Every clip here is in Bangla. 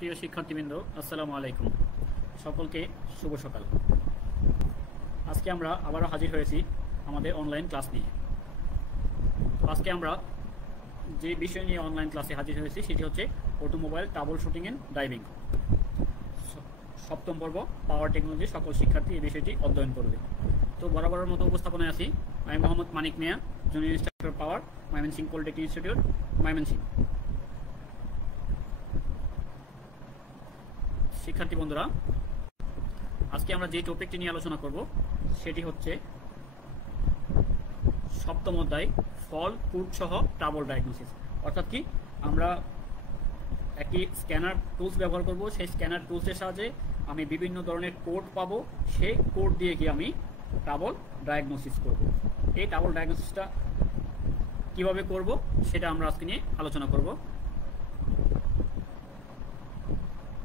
প্রিয় শিক্ষার্থীবৃন্দ, আসসালামু আলাইকুম। সকলকে শুভ সকাল। আজকে আমরা আবারও হাজির হয়েছি আমাদের অনলাইন ক্লাস নিয়ে। আজকে আমরা যে বিষয় নিয়ে অনলাইন ক্লাসে হাজির হয়েছি সেটি হচ্ছে automobile trouble shooting and driving. সপ্তম পর্ব পাওয়ার টেকনোলজি সকল শিক্ষার্থী এই বিষয়টি অধ্যয়ন করবে। তো বরাবরের মতো উপস্থাপনায় আছি আমি মোহাম্মদ মানিক মিয়া, জুনিয়র ইনস্ট্রাক্টর পাওয়ার, ময়মনসিংহ পলিটেকনিক ইনস্টিটিউট, ময়মনসিংহ। শিক্ষার্থী বন্ধুরা, আজকে আমরা যে টপিকটি নিয়ে আলোচনা করব সেটি হচ্ছে সপ্তম অধ্যায় ফল কোড সহ ট্রাবল ডায়াগনোসিস। অর্থাৎ কি, আমরা একটি স্ক্যানার টুলস ব্যবহার করব। সেই স্ক্যানার টুলসের সাহায্যে আমি বিভিন্ন ধরনের কোড পাবো, সেই কোড দিয়ে কি আমি ট্রাবল ডায়াগনোসিস করব। এই ট্রাবল ডায়াগনোসিসটা কিভাবে করব সেটা আমরা আজকে নিয়ে আলোচনা করব।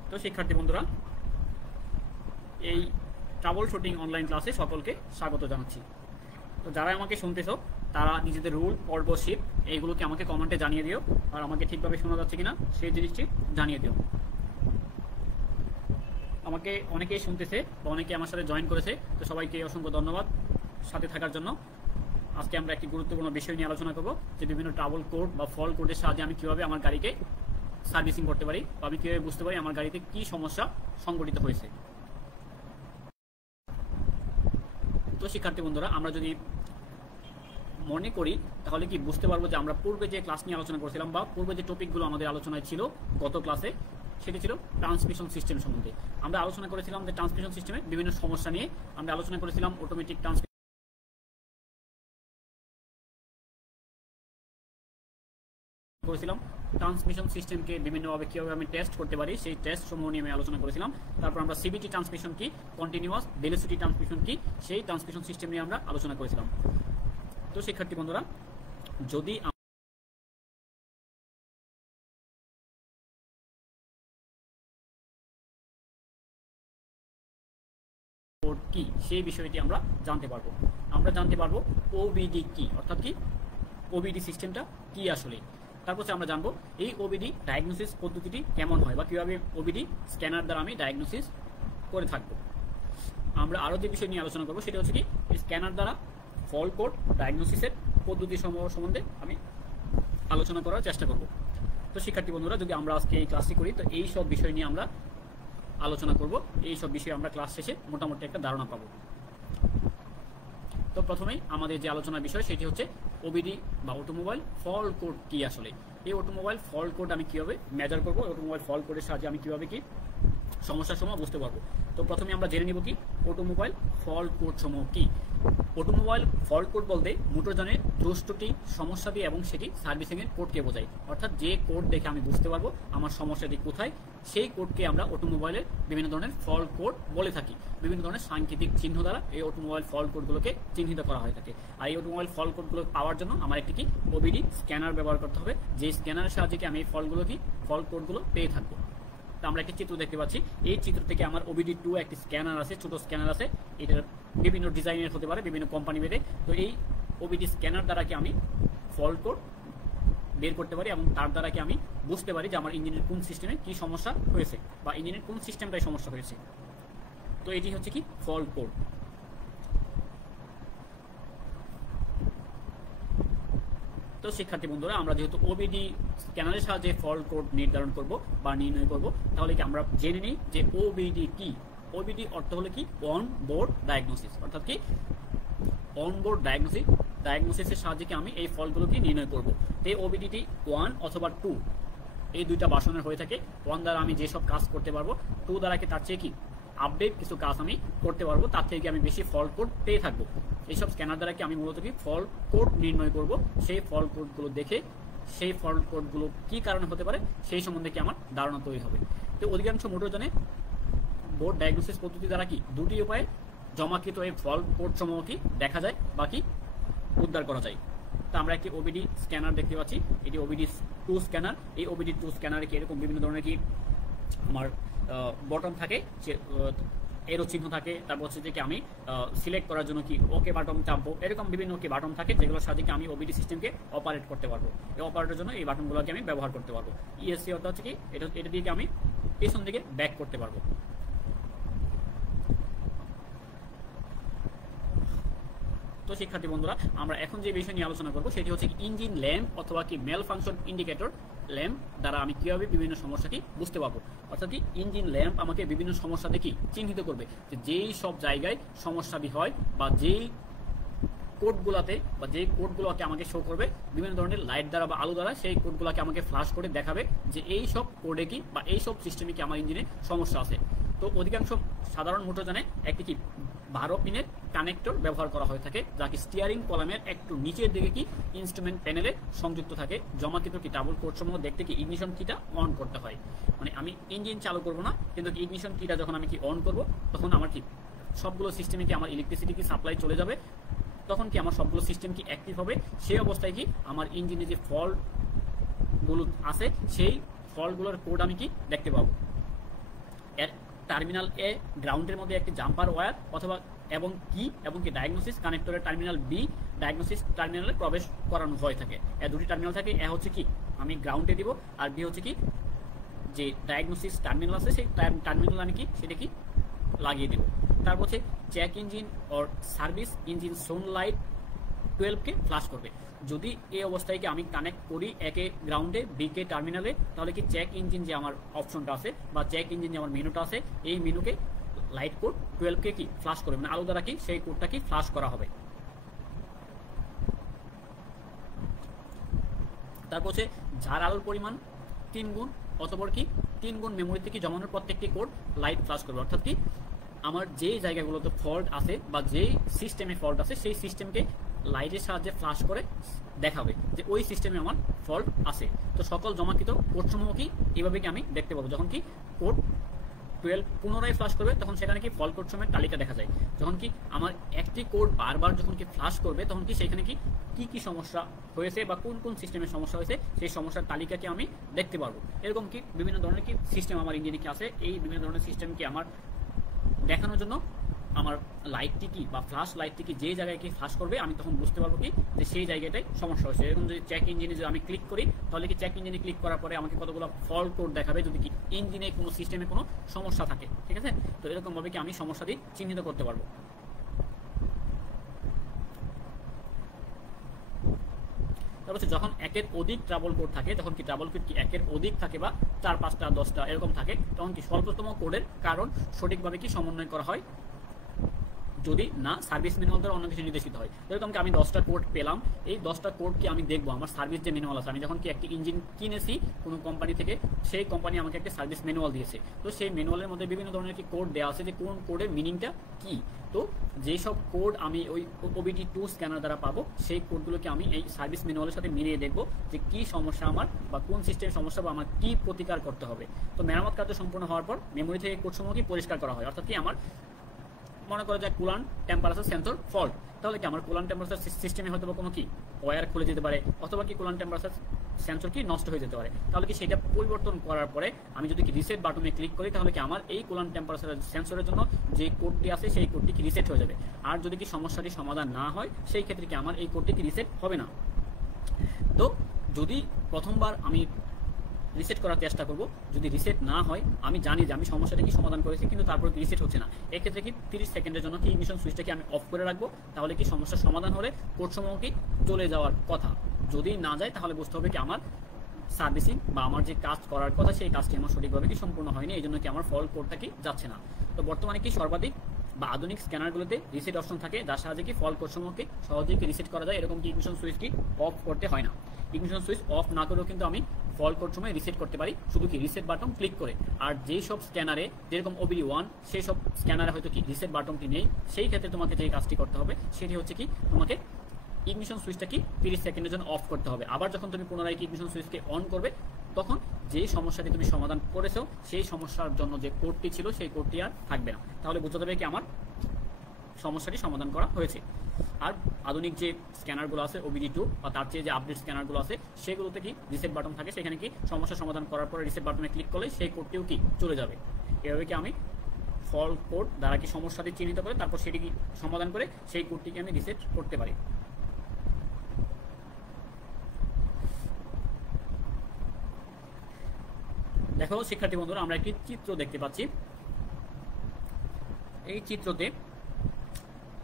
তো শিক্ষার্থী বন্ধুরা, এই ট্রাবল শুটিং অনলাইন ক্লাসে সকলকে স্বাগত জানাচ্ছি। তো যারা আমাকে শুনতেছো তারা নিজেদের রুল, পর্ব, শিপ এইগুলোকে আমাকে কমেন্টে জানিয়ে দিও, আর আমাকে ঠিকভাবে শোনা যাচ্ছে কিনা সেই জিনিসটি জানিয়ে দিও। আমাকে অনেকেই শুনতেছে বা অনেকে আমার সাথে জয়েন করেছে, তো সবাইকে অসংখ্য ধন্যবাদ সাথে থাকার জন্য। আজকে আমরা একটি গুরুত্বপূর্ণ বিষয় নিয়ে আলোচনা করব, যে বিভিন্ন ট্রাবল কোড বা ফল কোডের সাহায্যে আমি কীভাবে আমার গাড়িকে সার্ভিসিং করতে পারি, বা আমি কীভাবে বুঝতে পারি আমার গাড়িতে কী সমস্যা সংঘটিত হয়েছে। তো শিক্ষার্থী বন্ধুরা, আমরা যদি মনে করি তাহলে কি বুঝতে পারবো যে আমরা পূর্বে যে ক্লাস নিয়ে আলোচনা করেছিলাম বা পূর্বে যে টপিকগুলো আমাদের আলোচনায় ছিল গত ক্লাসে, সেটি ছিল ট্রান্সমিশন সিস্টেম সম্বন্ধে। আমরা আলোচনা করেছিলাম যে ট্রান্সমিশন সিস্টেমে বিভিন্ন সমস্যা নিয়ে আমরা আলোচনা করেছিলাম। অটোমেটিক করেছিলাম ট্রান্সমিশন সিস্টেমকে বিভিন্নভাবে কীভাবে আমি টেস্ট করতে পারি, সেই টেস্ট সমূহ নিয়ে আমি আলোচনা করেছিলাম। তারপর আমরা সিবিটি ট্রান্সমিশন কি, কন্টিনিউয়াস ভেলোসিটি ট্রান্সমিশন কি, সেই ট্রান্সমিশন সিস্টেম নিয়ে আমরা আলোচনা করেছিলাম। তো শিক্ষার্থী বন্ধুরা, যদি কি সেই বিষয়টি আমরা জানতে পারবো। আমরা জানতে পারবো ওবিডি কি, অর্থাৎ কি ওবিডি সিস্টেমটা কি আসলে। তারপর আমরা জানবো এই ওবিডি ডায়াগনোসিস পদ্ধতিটি কেমন হয়, বা কীভাবে ওবিডি স্ক্যানার দ্বারা আমি ডায়াগনোসিস করে থাকবো। আমরা আরও যে বিষয় নিয়ে আলোচনা করবো সেটা হচ্ছে কি স্ক্যানার দ্বারা ফল কোড ডায়াগনোসিসের পদ্ধতি সমূহ সম্বন্ধে আমি আলোচনা করার চেষ্টা করব। তো শিক্ষার্থী বন্ধুরা, যদি আমরা আজকে এই ক্লাসটি করি তো এই সব বিষয় নিয়ে আমরা আলোচনা করব। এই সব বিষয়ে আমরা ক্লাস শেষে মোটামুটি একটা ধারণা পাবো। তো প্রথমেই আমাদের যে আলোচনার বিষয় সেটি হচ্ছে ওবিডি বা অটোমোবাইল ফল কোড কি আসলে। এই অটোমোবাইল ফল কোড আমি কীভাবে মেজার করবো, অটোমোবাইল ফল কোডের সাহায্যে আমি কীভাবে কি সমস্যার সমূহ বুঝতে পারবো। তো প্রথমে আমরা জেনে নিব কি অটোমোবাইল ফল কোড সমূহ কি। অটোমোবাইল ফল কোড বলতে মোটরযানের ত্রুটি, সমস্যাদি এবং সেটি সার্ভিসিংয়ের কোডকে বোঝায়। অর্থাৎ যে কোড দেখে আমি বুঝতে পারবো আমার সমস্যাটি কোথায়, সেই কোডকে আমরা অটোমোবাইলের বিভিন্ন ধরনের ফল কোড বলে থাকি। বিভিন্ন ধরনের সাংকেতিক চিহ্ন দ্বারা এই অটোমোবাইল ফল কোডগুলোকে চিহ্নিত করা হয়ে থাকে। আর এই অটোমোবাইল ফল কোডগুলো পাওয়ার জন্য আমার একটি কি ওবিডি স্ক্যানার ব্যবহার করতে হবে, যে স্ক্যানারের সাহায্যে কি আমি এই ফল কোডগুলো পেয়ে থাকবো। আমরা একটি চিত্র দেখতে পাচ্ছি, এই চিত্র থেকে আমার OBD2 একটি স্ক্যানার আছে, ছোট স্ক্যানার আছে। এটার বিভিন্ন ডিজাইনের হতে পারে, বিভিন্ন কোম্পানি ভেদে। তো এই ওবিডি স্ক্যানার দ্বারা কি আমি ফল্ট কোড বের করতে পারি, এবং তার দ্বারা কি আমি বুঝতে পারি যে আমার ইঞ্জিনের কোন সিস্টেমে কি সমস্যা হয়েছে, বা ইঞ্জিনের কোন সিস্টেমটাই সমস্যা হয়েছে। তো এটি হচ্ছে কি ফল্ট কোড। তো শিক্ষার্থী বন্ধুরা, আমরা যেহেতু ওবিডি স্ক্যানারের সাহায্যে ফল্ট কোড নির্ধারণ করব বা নির্ণয় করব, তাহলে কি আমরা জেনে নিই যে ওবিডি কি। ওবিডি অর্থ হলো কি অন বোর্ড ডায়াগনোসিস। অর্থাৎ কি অন বোর্ড ডায়াগনোসিসের সাহায্যে কি আমি এই ফলগুলোকে নির্ণয় করব। এই ওবিডিটি 1 অথবা 2 এই দুইটা ভার্সনের হয়ে থাকে। 1 দ্বারা আমি যেসব কাজ করতে পারবো, 2 দ্বারা কি তার চেয়ে কি আপডেট কিছু কাজ আমি করতে পারবো, তার থেকে আমি বেশি ফল্ট কোড পেয়ে থাকবো। এইসব স্ক্যানার দ্বারা কি আমি মূলত কি ফল্ট কোড নির্ণয় করব। সেই ফল্ট কোডগুলো দেখে সেই ফল্ট কোডগুলো কী কারণে হতে পারে সেই সম্বন্ধে কি আমার ধারণা তৈরি হবে। তো অধিকাংশ মোটরযানে বোর্ড ডায়াগনোসিস পদ্ধতি দ্বারা কি দুটি উপায়ে জমাকৃত এই ফল্ট কোড সমূহ কি দেখা যায় বা কি উদ্ধার করা যায়। তো আমরা একটি ওবিডি স্ক্যানার দেখতে পাচ্ছি, এটি OBD2 স্ক্যানার। এই OBD2 স্ক্যানারে কি এরকম বিভিন্ন ধরনের কি আমার বটন থাকে, এরো চিহ্ন থাকে। তারপর হচ্ছে যে কি আমি সিলেক্ট করার জন্য কি ওকে বাটন চাপবো, এরকম বিভিন্ন কি বাটন থাকে যেগুলোর সাহায্যে আমি ওবিডি সিস্টেমকে অপারেট করতে পারবো। এই অপারেটের জন্য এই বাটনগুলোকে আমি ব্যবহার করতে পারবো। ESC অর্থাৎ হচ্ছে কি এটা দিয়ে কি আমি পেছন দিকে ব্যাক করতে পারবো। তো শিক্ষার্থী বন্ধুরা, আমরা এখন যে বিষয় নিয়ে আলোচনা করবো সেটি হচ্ছে ইঞ্জিন ল্যাম্প অথবা কি মেল ফাংশন ইন্ডিকেটর ল্যাম্প দ্বারা আমি কিভাবে বিভিন্ন সমস্যা কি বুঝতে পারবো। অর্থাৎ কি ইঞ্জিন ল্যাম্প আমাকে বিভিন্ন সমস্যাতে কি চিহ্নিত করবে, যে যেই সব জায়গায় সমস্যাটি হয় বা যেই কোডগুলোতে বা যেই কোডগুলোকে আমাকে শো করবে বিভিন্ন ধরনের লাইট দ্বারা বা আলো দ্বারা, সেই কোডগুলোকে আমাকে ফ্ল্যাশ করে দেখাবে যে এই সব কোডে কি বা এই সব সিস্টেমে কি আমার ইঞ্জিনে সমস্যা আছে। তো অধিকাংশ সাধারণ মোটরযানে একটি কি 12 পিনের কানেক্টর ব্যবহার করা হয়ে থাকে, যা কি স্টিয়ারিং কলামের একটু নিচের দিকে কি ইনস্ট্রুমেন্ট প্যানেলে সংযুক্ত থাকে। জমাকৃত কি ডাবল কোড সমূহ দেখতে কি ইগনিশন কিটা অন করতে হয়। মানে আমি ইঞ্জিন চালু করব না, কিন্তু ইগনিশন কিটা যখন আমি কি অন করব তখন আমার কি সবগুলো সিস্টেমে কি আমার ইলেকট্রিসিটি কি সাপ্লাই চলে যাবে, তখন কি আমার সবগুলো সিস্টেম কি অ্যাক্টিভ হবে। সেই অবস্থায় কি আমার ইঞ্জিনে যে ফল্টগুলো আছে সেই ফল্টগুলোর কোড আমি কি দেখতে পাবো। এর টার্মিনাল এ গ্রাউন্ডের মধ্যে একটি জাম্পার ওয়্যার অথবা এবং কি ডায়াগনোসিস কানেক্টরের টার্মিনাল বি ডায়াগনোসিস টার্মিনালে প্রবেশ করানো হয়ে থাকে। এর দুটি টার্মিনাল থাকে, এ হচ্ছে কি আমি গ্রাউন্ডে দিব আর বি হচ্ছে কি যে ডায়াগনোসিস টার্মিনাল আছে সেই টার্মিনাল আমি কি সেটা কি লাগিয়ে দেব। তারপর হচ্ছে check engine or service engine soon light 12 কে ফ্ল্যাশ করবে। যদি এই অবস্থায় কি আমি কানেক্ট করি একে গ্রাউন্ডে বিকে টার্মিনালে, তাহলে কি চেক ইঞ্জিন যে আমার অপশনটা আছে বা চেক ইঞ্জিন যে আমার মেনুটা আছে এই মেনুকে লাইট কোড 12 কে কি ফ্ল্যাশ করবে, মানে আলো দ্বারা কি সেই কোডটা কি ফ্ল্যাশ করা হবে। তারপর হচ্ছে যার আলোর পরিমাণ 3 গুণ অথবা কি 3 গুণ মেমোরিতে কি জমানোর প্রত্যেকটি কোড লাইট ফ্ল্যাশ করবে। অর্থাৎ কি আমার যে জায়গাগুলোতে ফল্ট আছে বা যেই সিস্টেমে ফল্ট আছে সেই সিস্টেমকে লাইটের সাহায্যে ফ্ল্যাশ করে দেখাবে যে ওই সিস্টেমে আমার ফল্ট আছে। তো সকল জমাকৃত কোড সমূহ কি এইভাবে কি আমি দেখতে পাবো। যখন কি কোড 12 পুনরায় ফ্ল্যাশ করবে তখন সেখানে কি ফল্ট কোড সমূহের তালিকা দেখা যায়। যখন কি আমার একটি কোড বারবার যখন কি ফ্ল্যাশ করবে তখন কি সেখানে কি কি সমস্যা হয়েছে বা কোন কোন সিস্টেমে সমস্যা হয়েছে সেই সমস্যার তালিকাকে আমি দেখতে পারবো। এরকম কি বিভিন্ন ধরনের কি সিস্টেম আমার ইঞ্জিনে কি আছে, এই বিভিন্ন ধরনের সিস্টেম কি আমার দেখানোর জন্য আমার লাইটটি কি বা ফ্ল্যাশ লাইটটি কি যে জায়গায় কি ফ্ল্যাশ করবে আমি তখন বুঝতে পারবো কি যে সেই জায়গাটায় সমস্যা হয়েছে। এরকম যদি চেক ইঞ্জিনে যদি আমি ক্লিক করি তাহলে কি চেক ইঞ্জিনে ক্লিক করার পরে আমাকে কতগুলো ফল্ট কোড দেখাবে যদি কি ইঞ্জিনে কোনো সিস্টেমে কোনো সমস্যা থাকে। ঠিক আছে, তো এরকমভাবে কি আমি সমস্যাটি চিহ্নিত করতে পারবো। তারপর যখন একের অধিক ট্রাবল কোড থাকে, যখন কি ট্রাবল কোড কি একের অধিক থাকে বা 4, 5টা 10টা এরকম থাকে, তখন কি স্বল্পতম কোডের কারণ সঠিকভাবে কি সমন্বয় করা হয় যদি না সার্ভিস ম্যানুয়াল দ্বারা অন্য কিছু নির্দেশিত হয়। যেরকম কি আমি 10টা কোড পেলাম, এই 10টা কোড কি আমি দেখবো আমার সার্ভিস যে ম্যানুয়াল আছে। আমি যখন কি একটি ইঞ্জিন কিনেছি কোনো কোম্পানি থেকে, সেই কোম্পানি আমাকে একটা সার্ভিস ম্যানুয়াল দিয়েছে। তো সেই ম্যানুয়ালের মধ্যে বিভিন্ন ধরনের কি কোড দেওয়া আছে যে কোন কোডের মিনিংটা কি। তো যেসব কোড আমি ওই OBD2 স্ক্যানার দ্বারা পাবো সেই কোডগুলোকে আমি এই সার্ভিস ম্যানুয়ালের সাথে মিলিয়ে দেখবো যে কি সমস্যা আমার বা কোন সিস্টেমের সমস্যা বা আমার কি প্রতিকার করতে হবে। তো মেরামত কার্য সম্পূর্ণ হওয়ার পর মেমোরি থেকে কোড সমূহ কি পরিষ্কার করা হয়। অর্থাৎ কি আমার মনে করা যায় কুলান্ট টেম্পারেচার সেন্সর ফল্ট, তাহলে কি আমার কুলান্ট টেম্পারেচার সিস্টেমে হয়তো কোনো কি ওয়্যার খুলে যেতে পারে অথবা কি কুলান্ট টেম্পারেচার সেন্সর কি নষ্ট হয়ে যেতে পারে। তাহলে কি সেটা পরিবর্তন করার পরে আমি যদি কি রিসেট বাটনে ক্লিক করি তাহলে কি আমার এই কুলান্ট টেম্পারেচার সেন্সরের জন্য যে কোডটি আছে সেই কোডটি কি রিসেট হয়ে যাবে। আর যদি কি সমস্যাটি সমাধান না হয় সেই ক্ষেত্রে কি আমার এই কোডটি কি রিসেট হবে না। তো যদি প্রথমবার আমি রিসেট করার চেষ্টা করব, যদি রিসেট না হয় আমি জানি যে আমি সমস্যাটা কি সমাধান করেছি কিন্তু তারপর রিসেট হচ্ছে না, এক্ষেত্রে কি 30 সেকেন্ডের জন্য কি ইগনিশন সুইচটাকে আমি অফ করে রাখবো। তাহলে কি সমস্যার সমাধান হলে কোড সমূহ কি চলে যাওয়ার কথা। যদি না যায় তাহলে বুঝতে হবে কি আমার সার্ভিসিং বা আমার যে কাজ করার কথা সেই কাজটি আমার সঠিকভাবে কি সম্পূর্ণ হয়নি, এই জন্য কি আমার ফল্ট কোডটা কি যাচ্ছে না। তো বর্তমানে কি সর্বাধিক বা আধুনিক স্ক্যানারগুলোতে রিসেট অপশন থাকে যার সাহায্যে কি ফল্ট কোড সমূহকে সহজেই রিসেট করা যায়। এরকম কি ইগনিশন সুইচ কি অফ করতে হয় না। ইগনিশন সুইচ অফ না করেও কিন্তু আমি ফল্ট কোড সময় রিসেট করতে পারি শুধু কি রিসেট বাটন ক্লিক করে। আর যেই সব স্ক্যানারে যেরকম OBD1 সেই সব স্ক্যানারে হয়তো কি রিসেট বাটনটি নেই, সেই ক্ষেত্রে তোমাকে যে কাজটি করতে হবে সেটি হচ্ছে কি তোমাকে ইগনিশন সুইচটা কি 30 সেকেন্ডের জন্য অফ করতে হবে। আবার যখন তুমি পুনরায় ইগনিশন সুইচকে অন করবে তখন যে সমস্যাটি তুমি সমাধান করেছো সেই সমস্যার জন্য যে কোডটি ছিল সেই কোডটি আর থাকবে না। তাহলে বুঝতে হবে কি আমার সমস্যাটি সমাধান করা হয়েছে। আর আধুনিক যে স্ক্যানারগুলো আছে OBD2 বা তার চেয়ে যে আপডেট স্ক্যানারগুলো আছে সেগুলোতে কি রিসেট বাটন থাকে, সেখানে কি সমস্যা সমাধান করার পরে রিসেট বাটনে ক্লিক করলে সেই কোডটিও কি চলে যাবে। এভাবে কি আমি ফল্ট কোড দ্বারা কি সমস্যাটি চিহ্নিত করে তারপর সেটি কি সমাধান করে সেই কোডটিকে আমি রিসেট করতে পারি। দেখো শিক্ষার্থী বন্ধুরা, আমরা একটি চিত্র দেখতে পাচ্ছি। এই চিত্রতে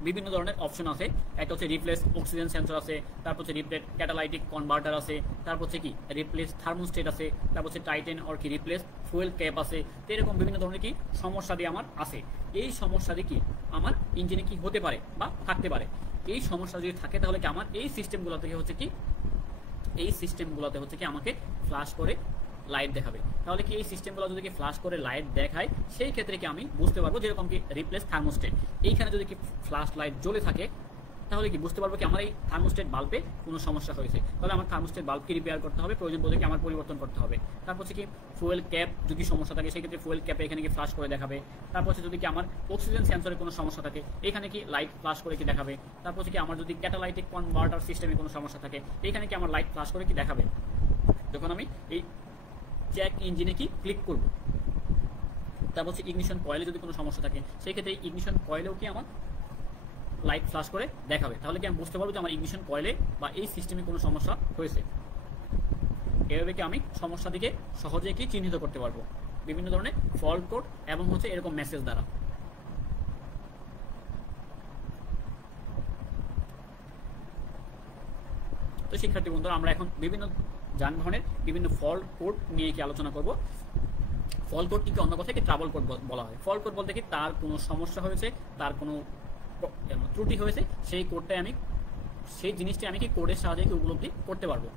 বিভিন্ন ধরনের অপশন আছে। একটা হচ্ছে রিপ্লেস অক্সিজেন সেন্সর আছে, তারপর হচ্ছে রিপ্লেস ক্যাটালাইটিক কনভার্টার আছে, তারপর হচ্ছে কি রিপ্লেস থার্মোস্টেট আছে, তারপর হচ্ছে টাইটেন অর কি রিপ্লেস ফুয়েল ক্যাপ আছে। তো এরকম বিভিন্ন ধরনের কি সমস্যা দিয়ে আমার আছে। এই সমস্যা দিয়ে কি আমার ইঞ্জিনে কি হতে পারে বা থাকতে পারে। এই সমস্যা যদি থাকে তাহলে কি আমার এই সিস্টেমগুলো থেকে হচ্ছে কি আমাকে ফ্ল্যাশ করে লাইট দেখাবে। তাহলে কি এই সিস্টেমগুলো যদি কি ফ্ল্যাশ করে লাইট দেখায়, সেই ক্ষেত্রে কি আমি বুঝতে পারবো, যেরকম কি রিপ্লেস থার্মোস্টেট, এইখানে যদি কি ফ্ল্যাশ লাইট জ্বলে থাকে তাহলে কি বুঝতে পারবো কি আমার এই থার্মোস্টেট বাল্বে কোনো সমস্যা হয়েছে। তাহলে আমার থার্মোস্টেট বাল্বকে রিপেয়ার করতে হবে, প্রয়োজন বোধে কি আমার পরিবর্তন করতে হবে। তারপর হচ্ছে কি ফুয়েল ক্যাপ যদি সমস্যা থাকে সেই ক্ষেত্রে ফুয়েল ক্যাপে এখানে কি ফ্ল্যাশ করে দেখাবে। তারপর হচ্ছে যদি কি আমার অক্সিজেন সেন্সরে কোনো সমস্যা থাকে এখানে কি লাইট ফ্ল্যাশ করে কি দেখাবে। তারপর হচ্ছে কি আমার যদি ক্যাটালাইটিক কনভার্টার সিস্টেমে কোনো সমস্যা থাকে এখানে কি আমার লাইট ফ্ল্যাশ করে কি দেখাবে। যখন আমি এই চেক ইঞ্জিনে কি ক্লিক করব। তারপর হচ্ছে ইগনিশন কয়েলে যদি কোনো সমস্যা থাকে সেই ক্ষেত্রে ইগনিশন কয়েলেও কি আমার লাইট ফ্ল্যাশ করে দেখাবে। তাহলে কি আমি বুঝতে পারবো যে আমার ইগনিশন কয়েলে বা এই সিস্টেমে কোনো সমস্যা হয়েছে। এভাবে কি আমি সমস্যা দিকে সহজে কি চিহ্নিত করতে পারবো বিভিন্ন ধরনের ফল্ট কোড এবং হচ্ছে এরকম মেসেজ দ্বারা। তো শিক্ষার্থী বন্ধুরা, আমরা এখন বিভিন্ন যানবাহনের বিভিন্ন ফল্ট কোড নিয়ে কি আলোচনা করব। ফল্ট কোডটিকে অন্য কথায় কি ট্রাবল কোড বলা হয়। ফল্ট কোড বলতে কি তার কোনো সমস্যা হয়েছে, তার কোনো ত্রুটি হয়েছে, সেই কোডটাই আমি সেই জিনিসটি আমি কি কোডের সাহায্যে কি উপলব্ধি করতে পারবো।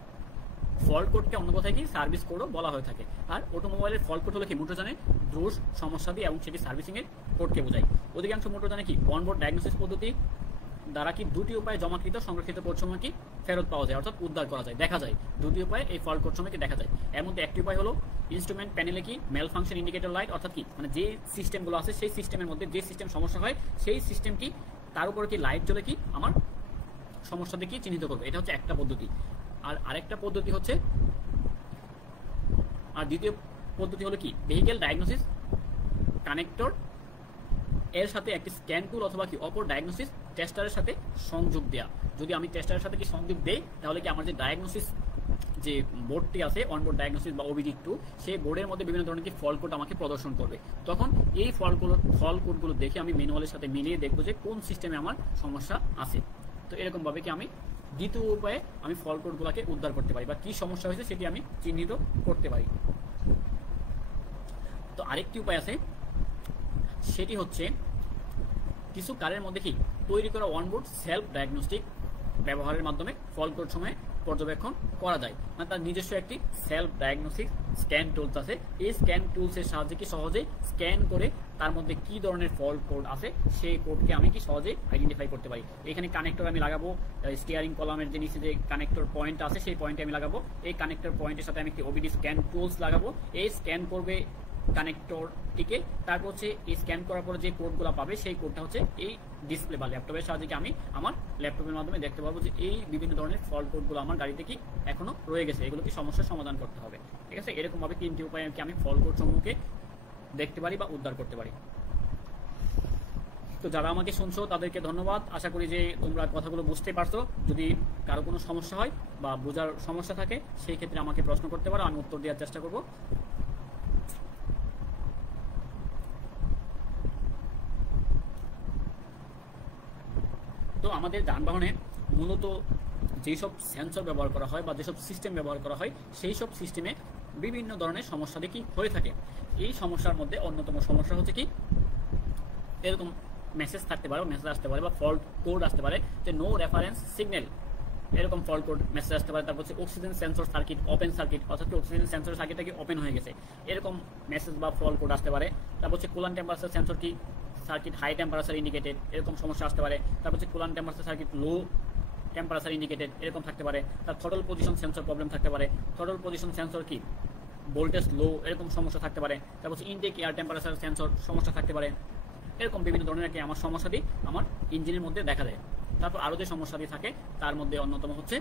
ফল্ট কোডকে অন্য কথায় কি সার্ভিস কোডও বলা হয়ে থাকে। আর অটোমোবাইলের ফল্ট কোড হলো কি মোটরযানের দোষ সমস্যা দিয়ে এবং সেটি সার্ভিসিং এর কোডকে বোঝায়। অধিকাংশ মোটরযানে কি অনবোর্ড ডায়াগনোসিস পদ্ধতি দ্বারা কি দুটি উপায়ে জমাকৃত সংরক্ষিত কোড সময় কি ফেরত পাওয়া যায়, অর্থাৎ উদ্ধার করা যায়, দেখা যায়। দুটি উপায়ে এই ফল্ট কোড সময়কে দেখা যায়। এর মধ্যে একটি উপায় হলো ইনস্ট্রুমেন্ট প্যানেলে কি মেল ফাংশন ইন্ডিকেটর লাইট, অর্থাৎ কি মানে যে সিস্টেমগুলো আছে সেই সিস্টেমের মধ্যে যে সিস্টেম সমস্যা হয় সেই সিস্টেম কি তার উপরে কি লাইট জ্বলে কি আমার সমস্যা দিয়ে কি চিহ্নিত করবে। এটা হচ্ছে একটা পদ্ধতি। আর আরেকটা পদ্ধতি হচ্ছে, আর দ্বিতীয় পদ্ধতি হলো কি ভেহিকেল ডায়াগনোসিস কানেক্টর এর সাথে একটি স্ক্যান টুল অথবা কি অপর ডায়াগনোসিস টেস্টারের সাথে সংযোগ দেয়া। যদি আমি টেস্টারের সাথে কি সংযোগ দেই তাহলে কি আমার যে ডায়াগনোসিস যে বোর্ডটি আছে অনবোর্ড ডায়াগনোসিস বা OBD2 সেই বোর্ডের মধ্যে বিভিন্ন ধরনের কি ফল্ট কোড আমাকে প্রদর্শন করবে। তখন এই ফল্ট কোডগুলো দেখে আমি ম্যানুয়ালের সাথে মিলিয়ে দেখবো যে কোন সিস্টেমে আমার সমস্যা আছে। তো এরকম ভাবে কি আমি দ্বিতীয় উপায়ে আমি ফল্ট কোডগুলোকে উদ্ধার করতে পারি বা কি সমস্যা হয়েছে সেটি আমি চিহ্নিত করতে পারি। তো আরেকটি উপায় আছে, সেটি হচ্ছে কিছু কারের মধ্যে কি তৈরি করা অনবোর্ড সেলফ ডায়াগনস্টিক ব্যবহারের মাধ্যমে ফল্ট কোড সময়ে পর্যবেক্ষণ করা যায়। মানে তার নিজস্ব একটি সেলফ ডায়াগনস্টিক স্ক্যান টুলস আছে। এই স্ক্যান টুলসের সাহায্যে কি সহজেই স্ক্যান করে তার মধ্যে কি ধরনের ফল্ট কোড আছে সেই কোডকে আমি কি সহজেই আইডেন্টিফাই করতে পারি। এখানে কানেক্টর আমি লাগাবো, স্টিয়ারিং কলামের যে নিচে যে কানেক্টর পয়েন্ট আছে সেই পয়েন্টে আমি লাগাবো। এই কানেক্টর পয়েন্টের সাথে আমি একটি OBD স্ক্যান টুলস লাগাবো। এই স্ক্যান করবে কানেক্টরটিকে, তারপর হচ্ছে এই স্ক্যান করার পরে যে কোডগুলো পাবে সেই কোডটা হচ্ছে এই ডিসপ্লে বা ল্যাপটপের সাহায্যে আমি আমার ল্যাপটপের মাধ্যমে দেখতে পারবো যে এই বিভিন্ন ধরনের ফল্ট কোডগুলো আমার গাড়িতে কি এখনো রয়ে গেছে, এগুলো কি সমস্যার সমাধান করতে হবে। ঠিক আছে, এরকম ভাবে তিনটি উপায়ে কি আমি ফল্ট কোড সমূহকে দেখতে পারি বা উদ্ধার করতে পারি। তো যারা আমাকে শুনছো তাদেরকে ধন্যবাদ। আশা করি যে তোমরা কথাগুলো বুঝতে পারছো। যদি কারো কোনো সমস্যা হয় বা বোঝার সমস্যা থাকে সেই ক্ষেত্রে আমাকে প্রশ্ন করতে পারো, আমি উত্তর দেওয়ার চেষ্টা করবো। তো আমাদের যানবাহনে মূলত যেসব সেন্সর ব্যবহার করা হয় বা যেসব সিস্টেম ব্যবহার করা হয় সেই সব সিস্টেমে বিভিন্ন ধরনের সমস্যা দেখি হয়ে থাকে। এই সমস্যার মধ্যে অন্যতম সমস্যা হচ্ছে কি এরকম মেসেজ থাকতে পারে, মেসেজ আসতে পারে বা ফল্ট কোড আসতে পারে যে নো রেফারেন্স সিগন্যাল, এরকম ফল্ট কোড মেসেজ আসতে পারে। তারপর হচ্ছে oxygen sensor circuit open circuit, অর্থাৎ অক্সিজেন সেন্সর সার্কিটটা কি ওপেন হয়ে গেছে, এরকম মেসেজ বা ফল্ট কোড আসতে পারে। তারপর হচ্ছে কুলান টেম্পারেচার সেন্সর কি সার্কিট হাই টেম্পারেচার ইন্ডিকেটেড, এরকম সমস্যা আসতে পারে। তারপর হচ্ছে coolant temperature circuit low temperature indicated, এরকম থাকতে পারে। তার থ্রটল পজিশন সেন্সর প্রবলেম থাকতে পারে, থ্রটল পজিশন সেন্সর কি ভোল্টেজ লো, এরকম সমস্যা থাকতে পারে। তারপর হচ্ছে ইনটেক এয়ার টেম্পারেচার সেন্সর সমস্যা থাকতে পারে। এরকম বিভিন্ন ধরনের কি আমার সমস্যাটি আমার ইঞ্জিনের মধ্যে দেখা যায়। তারপর আরও যে সমস্যাটি থাকে তার মধ্যে অন্যতম হচ্ছে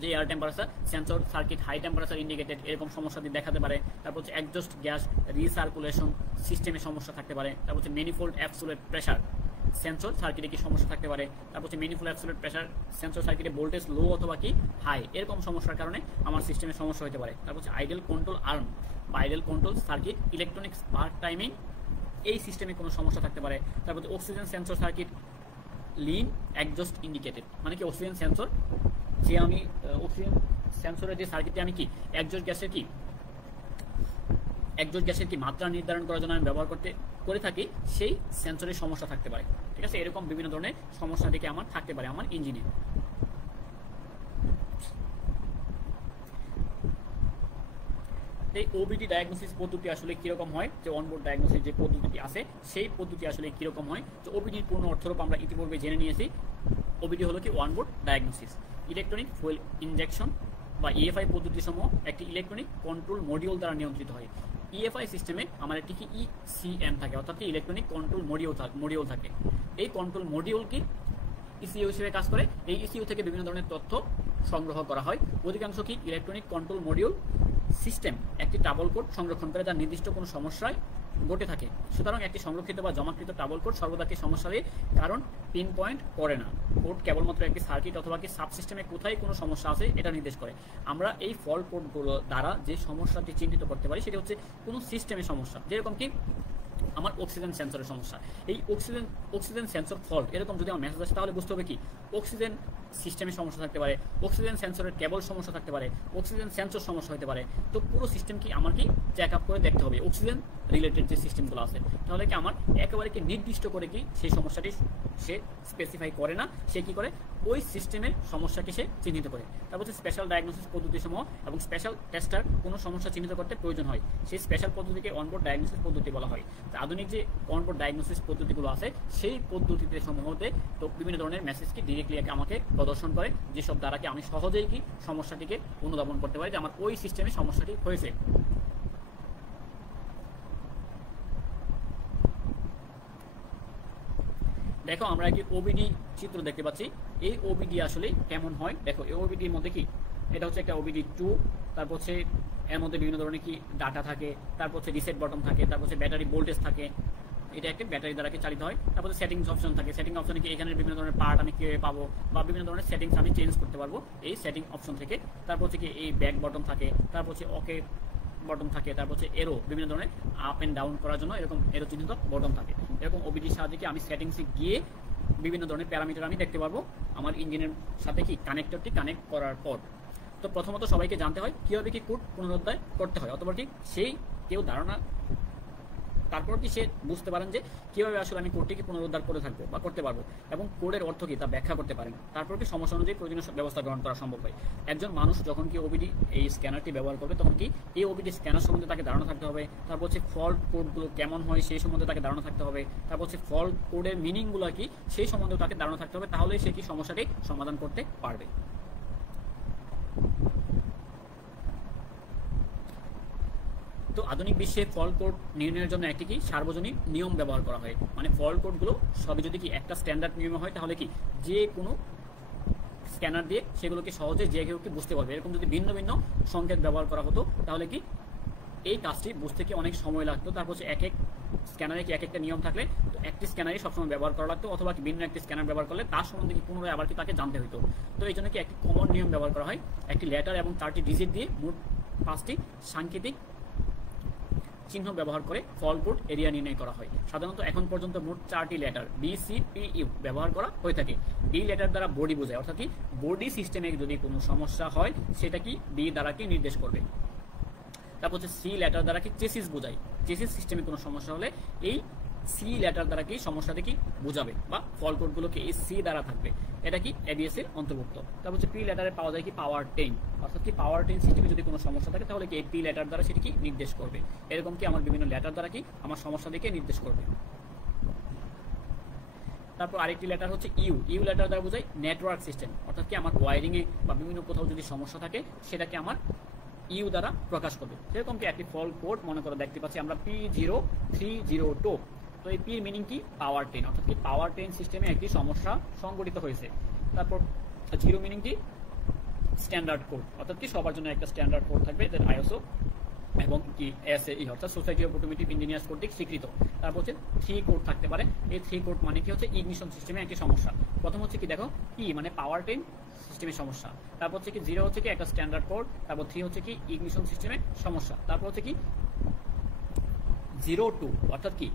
যে air temperature sensor circuit high temperature indicated, এরকম সমস্যাটি দেখাতে পারে। তারপর হচ্ছে এক্সজস্ট গ্যাস রিসার্কুলেশন সিস্টেমে সমস্যা থাকতে পারে। তারপর হচ্ছে ম্যানিফোল্ড অ্যাবসোলিউট প্রেশার, সেন্সর সার্কিটে কি সমস্যা থাকতে পারে, তারপর হচ্ছে মিনিফুল অ্যাবসলিউট প্রেসার সেন্সর সার্কিটে ভোল্টেজ লো অথবা কি হাই, এরকম সমস্যার কারণে আমার সিস্টেমে সমস্যা হতে পারে। তারপর হচ্ছে আইডেল কন্ট্রোল আর্ম বা idle control circuit electronic spark timing, এই সিস্টেমে কোনো সমস্যা থাকতে পারে। তারপর oxygen sensor circuit lean exhaust indicated, মানে কি অক্সিজেন সেন্সর যে আমি অক্সিজেন সেন্সরের যে সার্কিটে আমি কি এক্সজস্ট গ্যাসের কি মাত্রা নির্ধারণ করার জন্য আমি ব্যবহার করে থাকি, সেই সেন্সরের সমস্যা থাকতে পারে। ঠিক আছে, এরকম বিভিন্ন ধরনের সমস্যা থেকে আমার থাকতে পারে আমার ইঞ্জিনে। এই ওবিডি ডায়াগনোসিস পদ্ধতি আসলে কিরকম হয়, যে অনবোর্ড ডায়াগনোসিস যে পদ্ধতিটি আছে সেই পদ্ধতি আসলে কিরকম হয়। তো ওবিডির পূর্ণ অর্থরূপ আমরা ইতিপূর্বে জেনে নিয়েছি। ওবিডি হলো কি onboard diagnosis, electronic fuel injection বা ইএফআই পদ্ধতি সমূহ একটি ইলেকট্রনিক কন্ট্রোল মডিউল দ্বারা নিয়ন্ত্রিত হয়। ইএফআই সিস্টেমে আমার একটি কি ইসিএম থাকে, অর্থাৎ কি ইলেকট্রনিক কন্ট্রোল মডিউল থাকে। এই কন্ট্রোল মডিউল কি ইসিইউ হিসেবে কাজ করে। এই ইসিইউ থেকে বিভিন্ন ধরনের তথ্য সংগ্রহ করা হয়। অধিকাংশ কি ইলেকট্রনিক কন্ট্রোল মডিউল সিস্টেম একটি ট্রাবল কোড সংরক্ষণ করে যার নির্দিষ্ট কোনো সমস্যায় ঘটে থাকে। সুতরাং একটি সংরক্ষিত বা জমাকৃত ট্রাবল কোড সর্বদা কি সমস্যারই কারণ পিন পয়েন্ট করে না। কোড কেবলমাত্র একটি সার্কিট অথবা কি সাবসিস্টেমে কোথায় কোনো সমস্যা আছে এটা নির্দেশ করে। আমরা এই ফল্ট কোডগুলো দ্বারা যে সমস্যাটি চিহ্নিত করতে পারি সেটা হচ্ছে কোনো সিস্টেমের সমস্যা, যেরকম কি আমার অক্সিজেন সেন্সরের সমস্যা। এই অক্সিজেন সেন্সর ফল্ট এরকম যদি আমার মেসেজ আসে তাহলে বুঝতে হবে কি অক্সিজেন সিস্টেমের সমস্যা থাকতে পারে, অক্সিজেন সেন্সরের কেবল সমস্যা থাকতে পারে, অক্সিজেন সেন্সর সমস্যা হতে পারে। তো পুরো সিস্টেম কি আমার কি চেক আপ করে দেখতে হবে অক্সিজেন রিলেটেড যে সিস্টেমগুলো আছে। তাহলে কি আমার একেবারে কি নির্দিষ্ট করে কি সেই সমস্যাটি সে স্পেসিফাই করে না, সে কি করে ওই সিস্টেমের সমস্যাটি সে চিহ্নিত করে। তারপর হচ্ছে স্পেশাল ডায়াগনোসিস পদ্ধতিসমূহ এবং স্পেশাল টেস্টার কোনো সমস্যা চিহ্নিত করতে প্রয়োজন হয়, সেই স্পেশাল পদ্ধতিকে অনবোর্ড ডায়াগনোসিস পদ্ধতি বলা হয়। আধুনিক যে অনবোর্ড ডায়াগনোসিস পদ্ধতিগুলো আছে সেই পদ্ধতিতে সমূহতে তো বিভিন্ন ধরনের মেসেজকে ডিরেক্টলি আমাকে প্রদর্শন করে, যেসব দ্বারা কি আমি সহজেই কি সমস্যাটিকে অনুধাবন করতে পারি যে আমার ওই সিস্টেমে সমস্যাটি হয়েছে। দেখো আমরা কি ওবিডি চিত্র দেখতে পাচ্ছি। এই ওবিডি আসলে কেমন হয় দেখো। এই ওবিডির মধ্যে কি এটা হচ্ছে একটা ওবিডি 2, তারপর হচ্ছে এর মধ্যে বিভিন্ন ধরনের কি ডাটা থাকে, তারপর হচ্ছে রিসেট বটন থাকে, তারপর হচ্ছে ব্যাটারি ভোল্টেজ থাকে, এটা একটা ব্যাটারি দ্বারা কি চালিত হয়। তারপর সেটিংস অপশন থাকে, সেটিং অপশনে কি এখানে বিভিন্ন ধরনের পার্ট আমি কিভাবে পাবো বা বিভিন্ন ধরনের সেটিংস আমি চেঞ্জ করতে পারবো এই সেটিং অপশন থেকে। তারপর হচ্ছে কি এই ব্যাক বটন থাকে, তারপর হচ্ছে ওকে বটন থাকে, তারপর হচ্ছে এরো বিভিন্ন ধরনের আপ এন্ড ডাউন করার জন্য এরকম এরো চিহ্নিত বটন থাকে। এরকম ওবিডির সাহায্যে কি আমি সেটিংসে গিয়ে বিভিন্ন ধরনের প্যারামিটার আমি দেখতে পারবো আমার ইঞ্জিনের সাথে কি কানেক্টরটি কানেক্ট করার পর। তো প্রথমত সবাইকে জানতে হয় কীভাবে কি কোড পুনরুদ্ধার করতে হয়, অথবা কি সেই কেউ ধারণা তারপর কি সে বুঝতে পারেন যে কীভাবে আসলে আমি কোডটিকে পুনরুদ্ধার করে থাকবো বা করতে পারবো এবং কোডের অর্থ কি তা ব্যাখ্যা করতে পারেন। তারপর কি সমস্যা অনুযায়ী প্রয়োজনীয় ব্যবস্থা গ্রহণ করা সম্ভব হয়। একজন মানুষ যখন কি ওবিডি এই স্ক্যানারটি ব্যবহার করবে তখন কি এই ওবিডি স্ক্যানার সম্বন্ধে তাকে ধারণা থাকতে হবে। তারপর হচ্ছে ফল্ট কোডগুলো কেমন হয় সেই সম্বন্ধে তাকে ধারণা থাকতে হবে। তারপর হচ্ছে ফল্ট কোডের মিনিংগুলো কি সেই সম্বন্ধেও তাকে ধারণা থাকতে হবে, তাহলে সে কি সমস্যাটি সমাধান করতে পারবে। তো আধুনিক বিশ্বে ফল্ট কোড নির্ণয়ের জন্য একটি কি সার্বজনীন নিয়ম ব্যবহার করা হয়। মানে ফল্ট কোডগুলো সবই যদি কি একটা স্ট্যান্ডার্ড নিয়মে হয় তাহলে কি যে কোনো স্ক্যানার দিয়ে সেগুলোকে সহজে যে কেউ কি বুঝতে পারবে। এরকম যদি ভিন্ন ভিন্ন সংকেত ব্যবহার করা হতো তাহলে কি এই কাজটি বুঝতে কি অনেক সময় লাগতো। তারপর হচ্ছে এক এক স্ক্যানারে কি এক একটা নিয়ম থাকলে তো একটি স্ক্যানারই সবসময় ব্যবহার করা লাগতো, অথবা কি ভিন্ন একটি স্ক্যানার ব্যবহার করলে তার সম্বন্ধে কি পুনরায় আবার কি তাকে জানতে হতো। তো এই জন্য কি একটি কমন নিয়ম ব্যবহার করা হয়, একটি লেটার এবং 4টি ডিজিট দিয়ে মোট 5টি সাংকেতিক চিহ্ন ব্যবহার করে ফল্ট কোড এরিয়া নির্ণয় করা হয়। সাধারণত এখন পর্যন্ত মোট 4টি লেটার BCPU ব্যবহার করা হয়ে থাকে। ডি লেটার দ্বারা বডি বোঝায়, অর্থাৎ কি বডি সিস্টেমে যদি কোনো সমস্যা হয় সেটা কি ডি দ্বারা কি নির্দেশ করবে। তারপর হচ্ছে সি লেটার দ্বারা কি চেসিস বোঝায়, চেসিস সিস্টেমে কোনো সমস্যা হলে এই সি লেটার দ্বারা কি সমস্যাটি কি বোঝাবে বা ফল্ট কোডগুলোকে এই সি দ্বারা থাকবে, এটা কি এবিএস এর অন্তর্ভুক্ত। তারপর হচ্ছে পি লেটারে পাওয়া যায় কি পাওয়ার 10, অর্থাৎ কি পাওয়ার 10 সিস্টেমে যদি কোনো সমস্যা থাকে তাহলে কি এই পি লেটার দ্বারা সেটি কি নির্দেশ করবে। এরকম কি আমার বিভিন্ন লেটার দ্বারা কি আমার সমস্যা দিকে নির্দেশ করবে। তারপর আরেকটি লেটার হচ্ছে ইউ লেটার দ্বারা বোঝায় নেটওয়ার্ক সিস্টেম, অর্থাৎ কি আমার ওয়ারিংয়ে বা বিভিন্ন কোথাও যদি সমস্যা থাকে সেটাকে আমার ইউ দ্বারা প্রকাশ করবে। সেরকম কি একটি ফল্ট কোড মনে করে দেখতে পাচ্ছি আমরা P0302। তো এই পির মিনিং কি পাওয়ার 10, অর্থাৎ কি পাওয়ার 10 সিস্টেমে একটি সমস্যা সংঘটিত হয়েছে। তারপর 0 মিনিং কি স্ট্যান্ডার্ড কোড, অর্থাৎ কি সবার জন্য একটা স্ট্যান্ডার্ড কোড থাকবে, যে ISO এবং কি SAE অর্থাৎ সোসাইটি অফ অটোমেটিভ ইঞ্জিনিয়ার্স কর্তৃক স্বীকৃত। তারপর হচ্ছে 3 কোড থাকতে পারে। এই 3 কোড মানে কি হচ্ছে ইগনিশন সিস্টেমে একটি সমস্যা। প্রথম হচ্ছে কি দেখো P মানে পাওয়ার ট্রেন সিস্টেমের সমস্যা, তারপর হচ্ছে কি 0 হচ্ছে কি একটা স্ট্যান্ডার্ড কোড, তারপর 3 হচ্ছে কি ইগনিশন সিস্টেমের সমস্যা, তারপর হচ্ছে কি 02 অর্থাৎ কি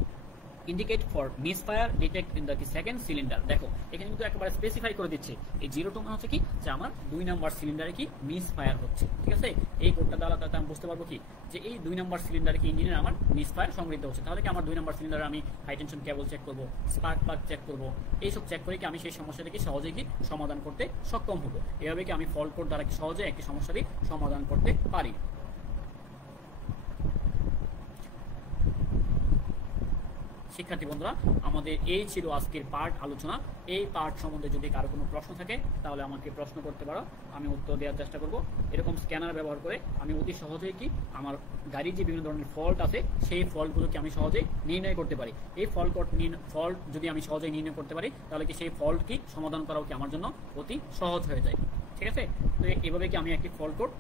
indicate for misfire detect in the second cylinder. দেখো এখানে কিন্তু একেবারে স্পেসিফাই করে দিচ্ছে এই 02 মানে হচ্ছে কি যে আমার 2 নাম্বার সিলিন্ডারে কি মিসফায়ার হচ্ছে। ঠিক আছে, এই কোডটা দ্বারা তাতে আমি বুঝতে পারবো কি যে এই 2 নাম্বার সিলিন্ডারে কি ইঞ্জিনের আমার মিসফায়ার সংঘটিত হচ্ছে। তাহলে কি আমার 2 নাম্বার সিলিন্ডারে আমি হাই টেনশন কেবল চেক করব, স্পার্ক প্লাগ চেক করব, এইসব চেক করে কি আমি সেই সমস্যাটা কি সহজেই কি সমাধান করতে সক্ষম হবো। এভাবে কি আমি ফল্ট কোড দ্বারা কি সহজে একটি সমস্যারই সমাধান করতে পারি। শিক্ষার্থী বন্ধুরা, আমাদের এই ছিল আজকের পার্ট আলোচনা। এই পার্ট সম্বন্ধে যদি কারো কোনো প্রশ্ন থাকে তাহলে আমাকে প্রশ্ন করতে পারো, আমি উত্তর দেওয়ার চেষ্টা করব। এরকম স্ক্যানার ব্যবহার করে আমি অতি সহজেই কি আমার গাড়ির যে বিভিন্ন ধরনের ফল্ট আছে সেই ফল্টগুলোকে আমি সহজেই নির্ণয় করতে পারি। এই ফল্ট যদি আমি সহজেই নির্ণয় করতে পারি তাহলে কি সেই ফল্ট কি সমাধান করাও কি আমার জন্য অতি সহজ হয়ে যায়। ঠিক আছে, তো এইভাবে কি আমি একটি ফল্ট কোড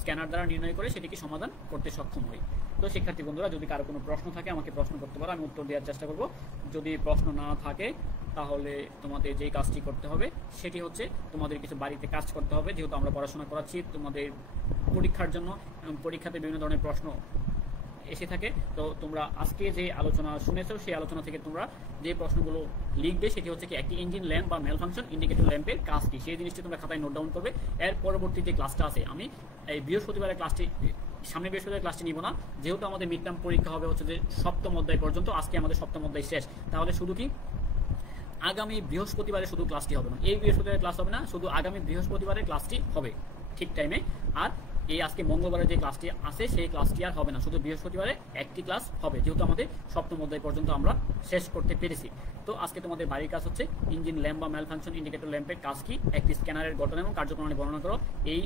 স্ক্যানার দ্বারা নির্ণয় করে সেটিকে সমাধান করতে সক্ষম হই। তো শিক্ষার্থী বন্ধুরা, যদি কারো কোনো প্রশ্ন থাকে আমাকে প্রশ্ন করতে পারো, আমি উত্তর দেওয়ার চেষ্টা করব। যদি প্রশ্ন না থাকে তাহলে তোমাদের যেই কাজটি করতে হবে সেটি হচ্ছে তোমাদের কিছু বাড়িতে কাজ করতে হবে। যেহেতু আমরা পড়াশোনা করাচ্ছি তোমাদের পরীক্ষার জন্য, পরীক্ষাতে বিভিন্ন ধরনের প্রশ্ন এসে থাকে, তো তোমরা আজকে যে আলোচনা শুনেছো সেই আলোচনা থেকে তোমরা যে প্রশ্নগুলো লিখবে সেটি হচ্ছে কি একটি ইঞ্জিন ল্যাম্প বা মেল ফাংশন ইন্ডিকেটর ল্যাম্পের কাজ কি, সেই জিনিসটি তোমরা খাতায় নোট ডাউন করবে। এর পরবর্তী যে ক্লাসটা আছে, আমি এই বৃহস্পতিবারের ক্লাসটি সামনে বৃহস্পতিবার ক্লাসটি নিব না, যেহেতু আমাদের মিড টার্ম পরীক্ষা হবে হচ্ছে যে সপ্তম অধ্যায় পর্যন্ত। আজকে আমাদের সপ্তম অধ্যায় শেষ, তাহলে শুধু কি আগামী বৃহস্পতিবারে শুধু ক্লাসটি হবে না, এই বৃহস্পতিবারের ক্লাস হবে না, শুধু আগামী বৃহস্পতিবারের ক্লাসটি হবে ঠিক টাইমে। আর এই আজকে মঙ্গলবারের যে ক্লাসটি আছে সেই ক্লাসটি আর হবে না, শুধু বৃহস্পতিবারে একটি ক্লাস হবে, যেহেতু আমাদের সপ্তম অধ্যায় পর্যন্ত আমরা শেষ করতে পেরেছি। তো আজকে তোমাদের বাড়ির কাজ হচ্ছে ইঞ্জিন ল্যাম্প বা ম্যাল ফাংশন ইন্ডিকেটর ল্যাম্পের কাজ কি, একটি স্ক্যানারের গঠন এবং কার্যপ্রণালী বর্ণনা করো। এই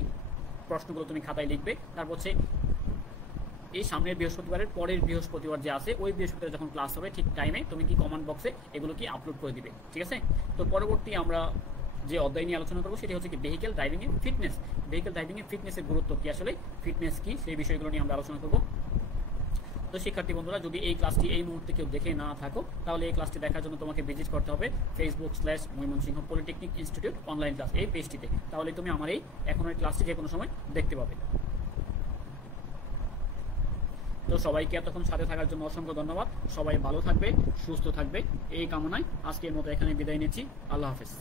প্রশ্নগুলো তুমি খাতায় লিখবে। তারপর হচ্ছে এই সামনের বৃহস্পতিবারের পরের বৃহস্পতিবার যে আছে ওই বৃহস্পতিবার যখন ক্লাস হবে ঠিক টাইমে তুমি কি কমেন্ট বক্সে এগুলো কি আপলোড করে দিবে। ঠিক আছে, তো পরবর্তী আমরা যে অধ্যায় নিয়ে আলোচনা করবো সেটি হচ্ছে কি ভেহিকেল ড্রাইভিং এর ফিটনেস। ভেহিকেল ড্রাইভিং এর ফিটনেসের গুরুত্ব কি, আসলে ফিটনেস কি, সেই বিষয়গুলো নিয়ে আমরা আলোচনা করবো। তো শিক্ষার্থী বন্ধুরা, যদি এই ক্লাসটি এই মুহূর্তে কেউ দেখে না থাকো তাহলে এই ক্লাসটি দেখার জন্য তোমাকে ভিজিট করতে হবে Facebook/ময়মনসিংহ পলিটেকনিক ইনস্টিটিউট অনলাইন ক্লাস এই পেজটিতে। তাহলে তুমি আমার এই এখনের ক্লাসটি যে কোনো সময় দেখতে পাবে। তো সবাইকে এতক্ষণ সাথে থাকার জন্য অসংখ্য ধন্যবাদ। সবাই ভালো থাকবে, সুস্থ থাকবে এই কামনায় আজকের মতো এখানে বিদায় নিচ্ছি। আল্লাহ হাফেজ।